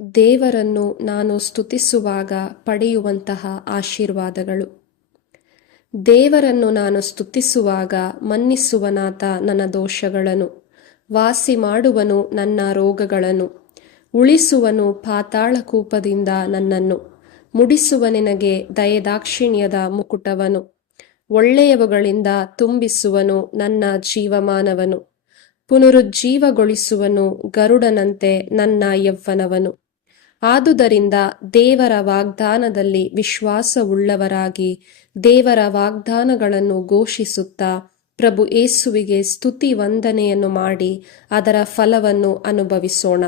ದೇವರನ್ನು ನಾನು ಸ್ತುತಿಸುವಾಗ ಪಡೆಯುವಂತಹ ಆಶೀರ್ವಾದಗಳು. ದೇವರನ್ನು ನಾನು ಸ್ತುತಿಸುವಾಗ ಮನ್ನಿಸುವನಾತ ನನ್ನ ದೋಷಗಳನ್ನು, ವಾಸಿ ಮಾಡುವನು ನನ್ನ ರೋಗಗಳನ್ನು, ಉಳಿಸುವನು ಪಾತಾಳ ಕೂಪದಿಂದ ನನ್ನನ್ನು, ಮುಡಿಸುವ ನಿನಗೆ ದಯದಾಕ್ಷಿಣ್ಯದ ಮುಕುಟವನು, ಒಳ್ಳೆಯವುಗಳಿಂದ ತುಂಬಿಸುವನು ನನ್ನ ಜೀವಮಾನವನು, ಪುನರುಜ್ಜೀವಗೊಳಿಸುವನು ಗರುಡನಂತೆ ನನ್ನ ಯೌವನವನು. ಆದುದರಿಂದ ದೇವರ ವಾಗ್ದಾನದಲ್ಲಿ ವಿಶ್ವಾಸವುಳ್ಳವರಾಗಿ ದೇವರ ವಾಗ್ದಾನಗಳನ್ನು ಘೋಷಿಸುತ್ತಾ ಪ್ರಭು ಯೇಸುವಿಗೆ ಸ್ತುತಿ ವಂದನೆಯನ್ನು ಮಾಡಿ ಅದರ ಫಲವನ್ನು ಅನುಭವಿಸೋಣ.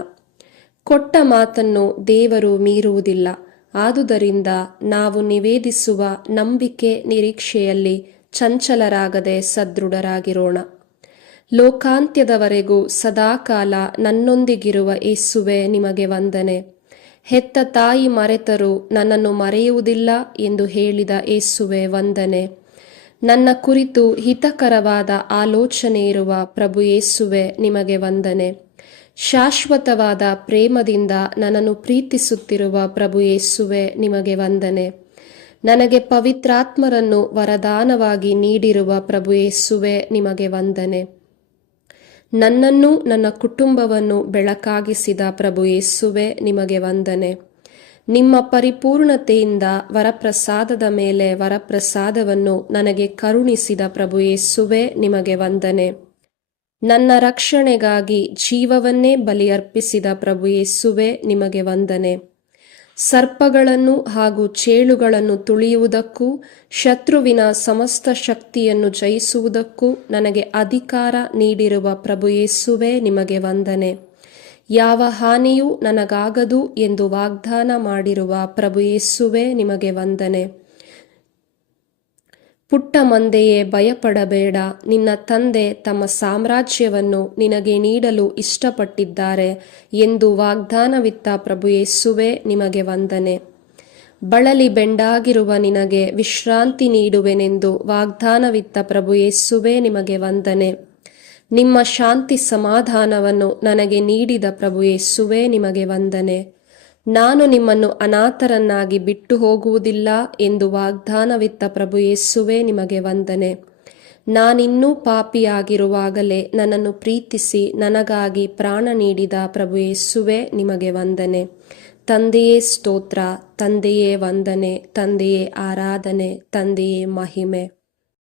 ಕೊಟ್ಟ ಮಾತನ್ನು ದೇವರು ಮೀರುವುದಿಲ್ಲ. ಆದುದರಿಂದ ನಾವು ನಿವೇದಿಸುವ ನಂಬಿಕೆ ನಿರೀಕ್ಷೆಯಲ್ಲಿ ಚಂಚಲರಾಗದೆ ಸದೃಢರಾಗಿರೋಣ. ಲೋಕಾಂತ್ಯದವರೆಗೂ ಸದಾಕಾಲ ನನ್ನೊಂದಿಗಿರುವ ಯೇಸುವೆ ನಿಮಗೆ ವಂದನೆ. ಹೆತ್ತ ತಾಯಿ ಮರೆತರೂ ನನ್ನನ್ನು ಮರೆಯುವುದಿಲ್ಲ ಎಂದು ಹೇಳಿದ ಯೇಸುವೆ ವಂದನೆ. ನನ್ನ ಕುರಿತು ಹಿತಕರವಾದ ಆಲೋಚನೆ ಇರುವ ಪ್ರಭು ಯೇಸುವೆ ನಿಮಗೆ ವಂದನೆ. ಶಾಶ್ವತವಾದ ಪ್ರೇಮದಿಂದ ನನ್ನನ್ನು ಪ್ರೀತಿಸುತ್ತಿರುವ ಪ್ರಭು ಯೇಸುವೆ ನಿಮಗೆ ವಂದನೆ. ನನಗೆ ಪವಿತ್ರಾತ್ಮರನ್ನು ವರದಾನವಾಗಿ ನೀಡಿರುವ ಪ್ರಭು ಯೇಸುವೆ ನಿಮಗೆ ವಂದನೆ. ನನ್ನನ್ನು ನನ್ನ ಕುಟುಂಬವನ್ನು ಬೆಳಕಾಗಿಸಿದ ಪ್ರಭು ಯೇಸುವೆ ನಿಮಗೆ ವಂದನೆ. ನಿಮ್ಮ ಪರಿಪೂರ್ಣತೆಯಿಂದ ವರಪ್ರಸಾದದ ಮೇಲೆ ವರಪ್ರಸಾದವನ್ನು ನನಗೆ ಕರುಣಿಸಿದ ಪ್ರಭು ಯೇಸುವೆ ನಿಮಗೆ ವಂದನೆ. ನನ್ನ ರಕ್ಷಣೆಗಾಗಿ ಜೀವವನ್ನೇ ಬಲಿಯರ್ಪಿಸಿದ ಪ್ರಭು ಯೇಸುವೆ ನಿಮಗೆ ವಂದನೆ. ಸರ್ಪಗಳನ್ನು ಹಾಗೂ ಚೇಳುಗಳನ್ನು ತುಳಿಯುವುದಕ್ಕೂ ಶತ್ರುವಿನ ಸಮಸ್ತ ಶಕ್ತಿಯನ್ನು ಜಯಿಸುವುದಕ್ಕೂ ನನಗೆ ಅಧಿಕಾರ ನೀಡಿರುವ ಪ್ರಭು ಯೇಸುವೆ ನಿಮಗೆ ವಂದನೆ. ಯಾವ ಹಾನಿಯೂ ನನಗಾಗದು ಎಂದು ವಾಗ್ದಾನ ಮಾಡಿರುವ ಪ್ರಭು ಯೇಸುವೆ ನಿಮಗೆ ವಂದನೆ. ಪುಟ್ಟ ಮಂದೆಯೇ ಭಯಪಡಬೇಡ, ನಿನ್ನ ತಂದೆ ತಮ್ಮ ಸಾಮ್ರಾಜ್ಯವನ್ನು ನಿನಗೆ ನೀಡಲು ಇಷ್ಟಪಟ್ಟಿದ್ದಾರೆ ಎಂದು ವಾಗ್ದಾನವಿತ್ತ ಪ್ರಭು ಯೇಸುವೆ ನಿಮಗೆ ವಂದನೆ. ಬಳಲಿ ಬೆಂಡಾಗಿರುವ ನಿನಗೆ ವಿಶ್ರಾಂತಿ ನೀಡುವೆನೆಂದು ವಾಗ್ದಾನವಿತ್ತ ಪ್ರಭು ಯೇಸುವೆ ನಿಮಗೆ ವಂದನೆ. ನಿಮ್ಮ ಶಾಂತಿ ಸಮಾಧಾನವನ್ನು ನನಗೆ ನೀಡಿದ ಪ್ರಭು ಯೇಸುವೆ ನಿಮಗೆ ವಂದನೆ. ನಾನು ನಿಮ್ಮನ್ನು ಅನಾಥರನ್ನಾಗಿ ಬಿಟ್ಟು ಹೋಗುವುದಿಲ್ಲ ಎಂದು ವಾಗ್ದಾನವಿತ್ತ ಪ್ರಭು ಯೇಸುವೆ ನಿಮಗೆ ವಂದನೆ. ನಾನಿನ್ನೂ ಪಾಪಿಯಾಗಿರುವಾಗಲೇ ನನ್ನನ್ನು ಪ್ರೀತಿಸಿ ನನಗಾಗಿ ಪ್ರಾಣ ನೀಡಿದ ಪ್ರಭು ಯೇಸುವೆ ನಿಮಗೆ ವಂದನೆ. ತಂದೆಯೇ ಸ್ತೋತ್ರ, ತಂದೆಯೇ ವಂದನೆ, ತಂದೆಯೇ ಆರಾಧನೆ, ತಂದೆಯೇ ಮಹಿಮೆ.